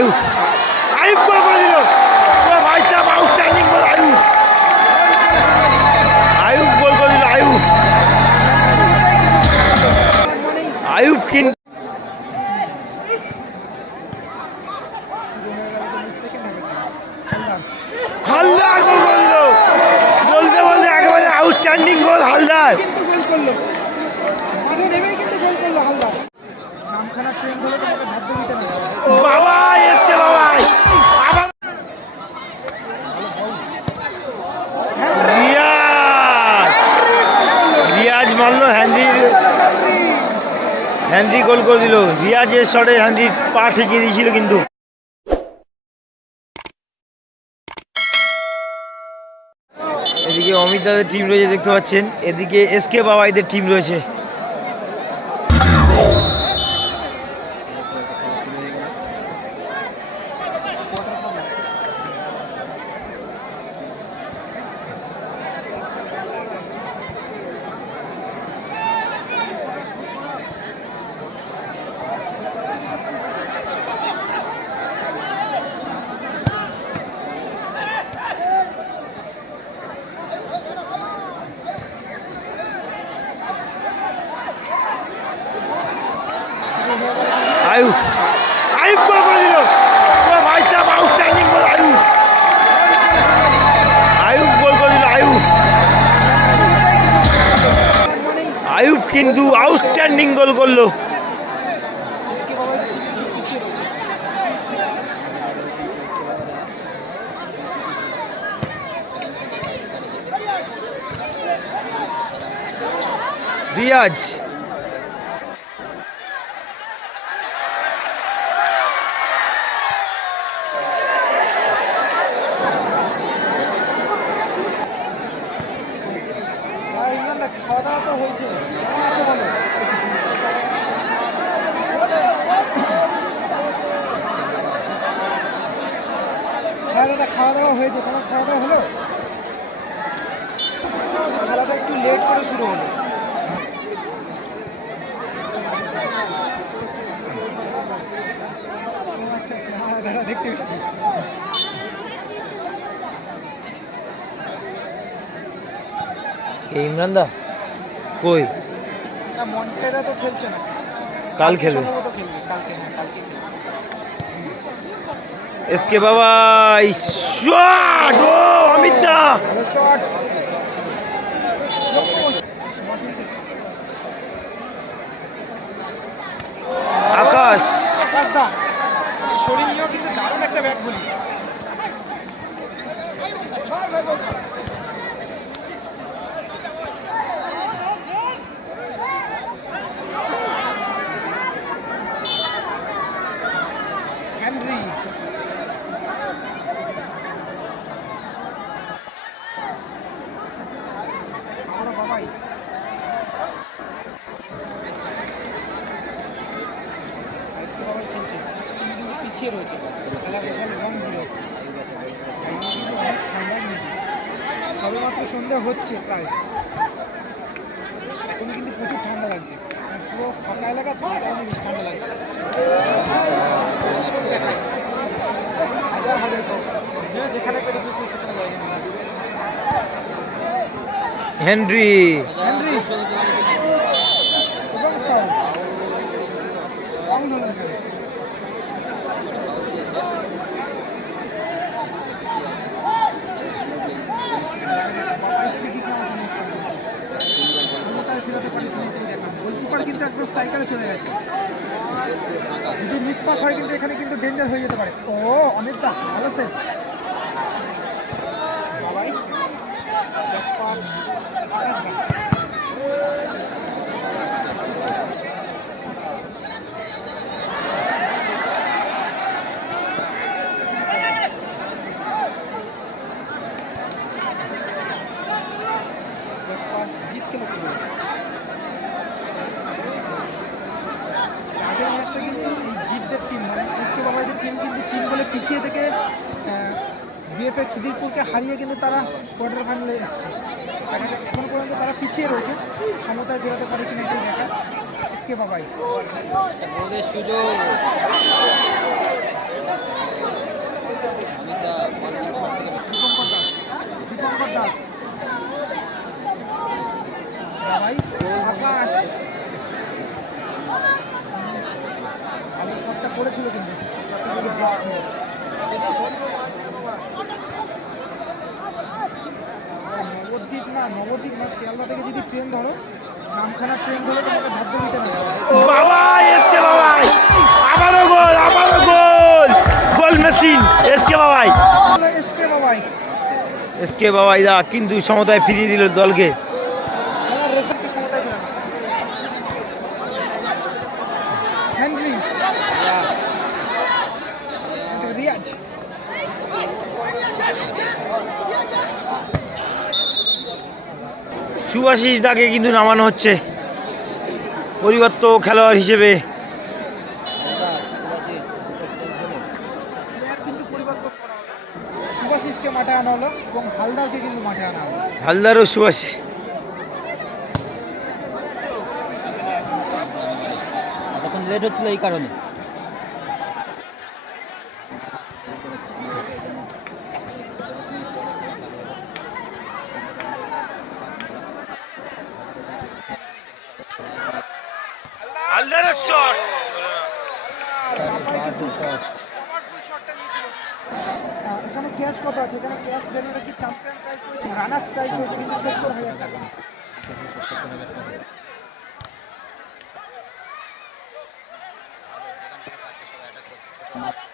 Ayub Ayub goal করে দিল। ভাই সাহেব outstanding goal Ayub Ayub goal করে দিল আয়ুব আয়ুব কিন্তু হালদার গোল করে দিল। বলতে বলতে একেবারে আউটস্ট্যান্ডিং গোল হালদার কিন্তু গোল করল মাঠে নেমেই কিন্তু গোল করল হালদার নামখানা ট্রেন ধরে তোমাকে ভাবতে দিতে না রিয়াজ। মারলো হ্যান্ডি হ্যান্ডি গোল করে দিল। রিয়াজের শটে হ্যান্ডি পা ঠেকিয়ে দিয়েছিল কিন্তু। এদিকে অমিত দাদের টিম রয়েছে, দেখতে পাচ্ছেন। এদিকে এসকে বাবাইদের টিম রয়েছে। আয়ুব আয়ুব গোল করে দিল। ভাই সাহেব outstanding goal Ayub Ayub goal করে দিল আয়ুব আয়ুব কিন্তু আউটস্ট্যান্ডিং গোল করল। রিয়াজ হ্যাঁ ইমরান দা খাওয়া দাওয়া তো হয়েছে কেমন আছে বলো হ্যাঁ দাদা খাওয়া দাওয়া হয়েছে তোমার খাওয়া দাওয়া হলো? খেলাটা একটু লেট করে শুরু হলো। আচ্ছা আচ্ছা হ্যাঁ দাদা দেখতে পেয়েছি। এই ইমরান দা কই? না মন্টেরা তো খেলছে না। কাল খেলবে। কালকে কালকে খেলবে। এসকে বাবা শট ও অমিতা আকাশ! কিন্তু দারুণ একটা ব্যাট হেনরি আমরা বাবাই আজকে বাবাই খেলছে তিনি কিন্তু পিছিয়ে রয়েছে খেলার রেজাল্ট ওয়ান জিরো কিন্তু অনেক ঠান্ডা কিন্তু সবে মাত্র সন্ধ্যা হচ্ছে প্রায়। ওখানে কিন্তু প্রচুর ঠান্ডা লাগছে। আর পুরো ফাঁকা এলাকা তো অনেক বেশি ঠান্ডা লাগছে। হাজার হাজার যে যেখানে পেরেছে সেখানে হেনরি হেনরি এবং ফাউল ফাউল হলো এখানে গোলকিপার কিন্তু একদম স্ট্রাইকারে চলে গেছে। যদি মিস পাস হয় কিন্তু এখানে কিন্তু ডেঞ্জার হয়ে যেতে পারে। ও অনেকটা ভালো সে বাবাই পাস আকাশ পাস জিত গেল পুরো আগের ম্যাচটা কিন্তু এই জিতদের টিম মানে এসকে বাবাইদের টিম কিন্তু তিন বলে পিছিয়ে থেকে বিএফএ খিদিরপুরকে হারিয়ে কিন্তু তারা কোয়ার্টার ফাইনালে এসছে। এখন পর্যন্ত তারা পিছিয়ে রয়েছে। সমতায় বেরোতে পারে কিনা এটাই দেখা। এসকে বাবাই। সুযোগ দীপঙ্কর দাস দীপঙ্কর দাস ভাই আকাশ আমি শটটা করেছিল কিন্তু শটটা কিন্তু ব্লক হলো। নবদ্বীপ না নবদ্বীপ না শিয়ালদা থেকে যদি ট্রেন ধরো নামখানা ট্রেন ধরে তোমাকে দিতে না বাবা এসকে বাবাই। আবারও গোল আবারও goal. Goal machine S K Babai. S K Babai. S K Babai দা কিন্তু সমতায় ফিরিয়ে দিল দলকে আমার রেজাল্টকে সমতায় ফেরানো হেনরি রিয়াজ সুভাষিস দাকে কিন্তু নামানো হচ্ছে। পরিবর্ত খেলোয়াড় হিসেবে। কিন্তু পরিবর্তন করা হলো সুভাশিসকে মাঠে আনা হলো এবং হালদারকে কিন্তু মাঠে আনা হলো। হালদার ও সুভাষিস। লেট হচ্ছিল এই কারণে। এখানে ক্যাশ কত আছে? এখানে ক্যাশ জেনারেটি চ্যাম্পিয়ন প্রাইস রয়েছে? রানার্স প্রাইস রয়েছে কিন্তু সত্তর হাজার টাকা। আকাশ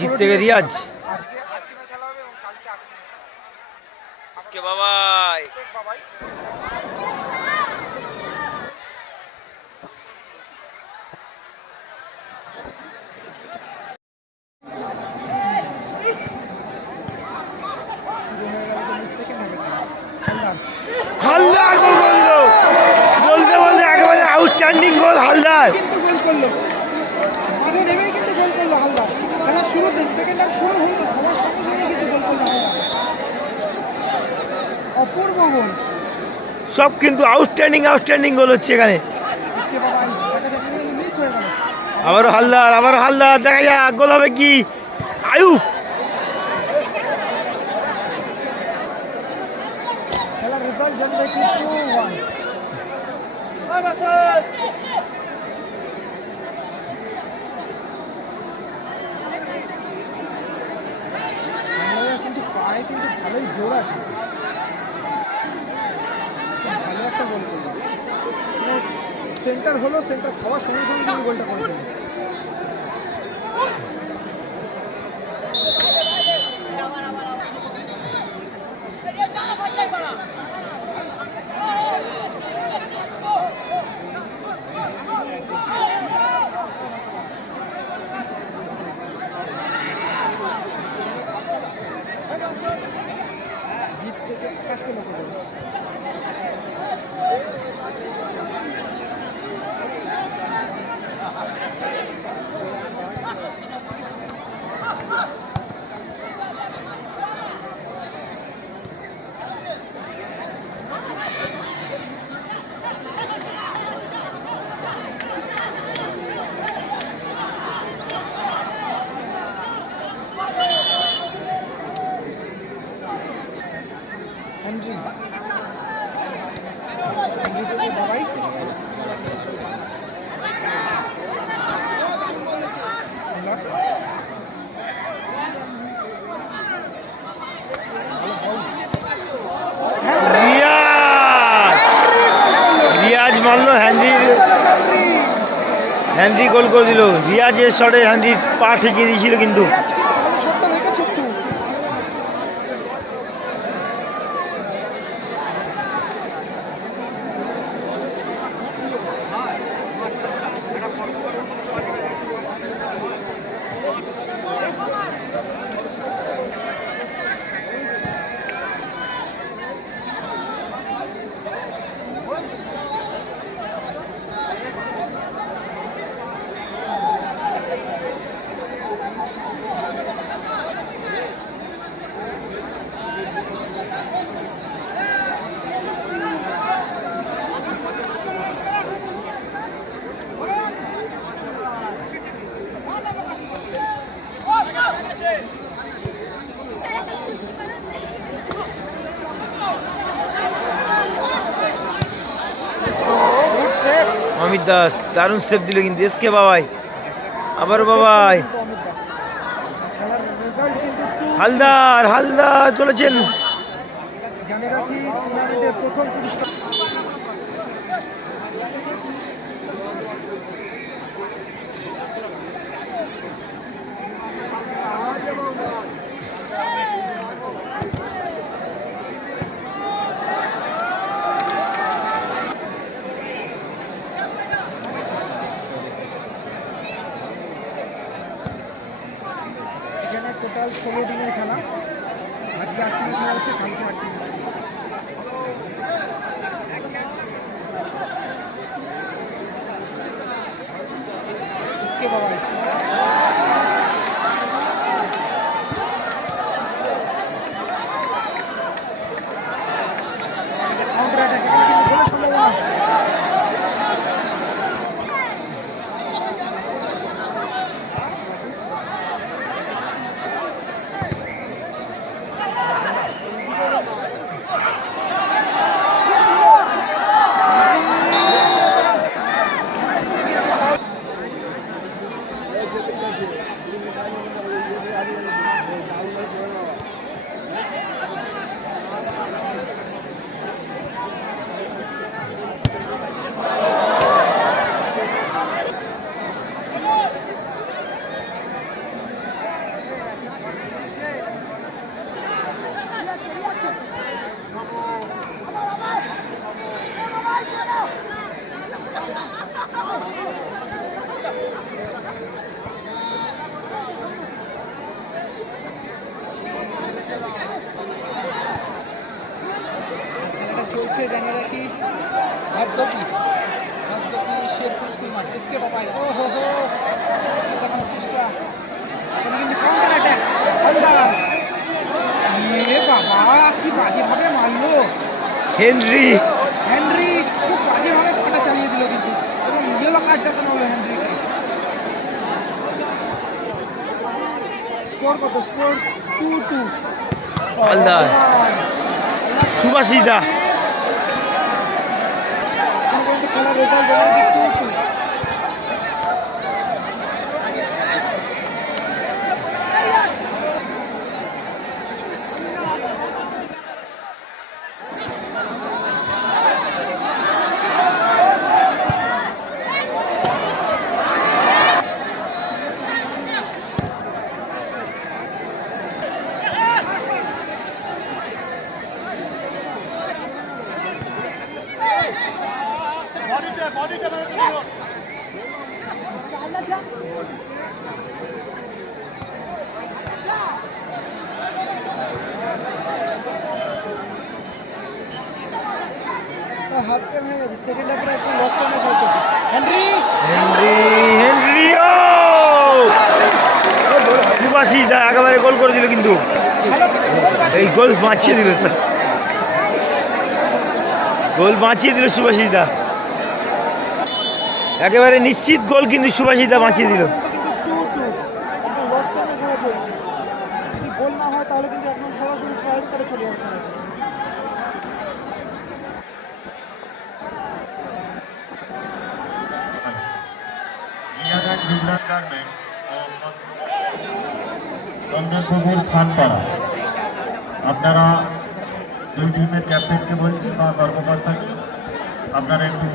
জিত 16 থেকে রিয়াজ আজকে বাবাই। গেল হালদার গোল দিল। বলতে বলতে একেবারে আউটস্ট্যান্ডিং গোল হালদার কিন্তু গোল করল মাঠে নেমেই কিন্তু গোল করল হালদার খেলার শুরুতে সেকেন্ড হাফ শুরু হলো হওয়ার সঙ্গে সঙ্গে কিন্তু গোল করল। অপূর্ব গোল। সব কিন্তু আউটস্ট্যান্ডিং আউটস্ট্যান্ডিং গোল হচ্ছে এখানে। এসকে বাবাই দেখা যাক কিন্তু মিস হয়ে গেল। আবারও হালদার আবারও হালদার দেখা যাক গোল হবে কি? আয়ু খেলার রেজাল্ট জানবে কিন্তু পায়ে কিন্তু ভালোই জোর আছে। ভালো একটা গোল করল। সেন্টার হলো সেন্টার খাওয়ার সঙ্গে সঙ্গে গোলটা করে দিল জিত থেকে আকাশকে লক্ষ্য করল হেনরি হ্যান্ড্রি গোল করে দিল রিয়াজের শটে হ্যান্ডি পা ঠেকিয়ে দিয়েছিল কিন্তু। অমিত দাস দারুণ সেভ দিল কিন্তু এসকে বাবাই। আবার বাবাই। হালদার হালদার চলেছেন। টোটাল ষোলো টিমের খেলা। আজকে আট টিমের খেলা হচ্ছে কালকে আট টিমের খেলা বাবা হেনরি। হেনরি খুব বাজেভাবে পাটা চালিয়ে দিল কিন্তু। এবং ইয়েলো কার্ড দেখানো হলো হেনরিকে। স্কোর কত? Score two two Haldar. Subhashis দা খেলার রেজাল্ট জানা কি টু টু হাফ টাইম হয়ে গেছে সেকেন্ড হাফে একটু লস টাইমে খেলা চলছে হেনরি হেনরি হেনরি ও! দা একেবারে গোল করে দিল কিন্তু। এই গোল বাঁচিয়ে দিল স্যার গোল বাঁচিয়ে দিল সুভাষিস দা। একেবারে নিশ্চিত গোল কিন্তু সুভাষিস দা বাঁচিয়ে দিল। গোল না হয় তাহলে কিন্তু একদম সরাসরি ট্রায়াল করে চলে বিপ্লব গার্মেন্টস চন্দ্রপুকুর খানপাড়া। আপনারা দুই টিমের ক্যাপ্টেনকে বলছি বা কর্মকর্তাকে। আপনারা একটু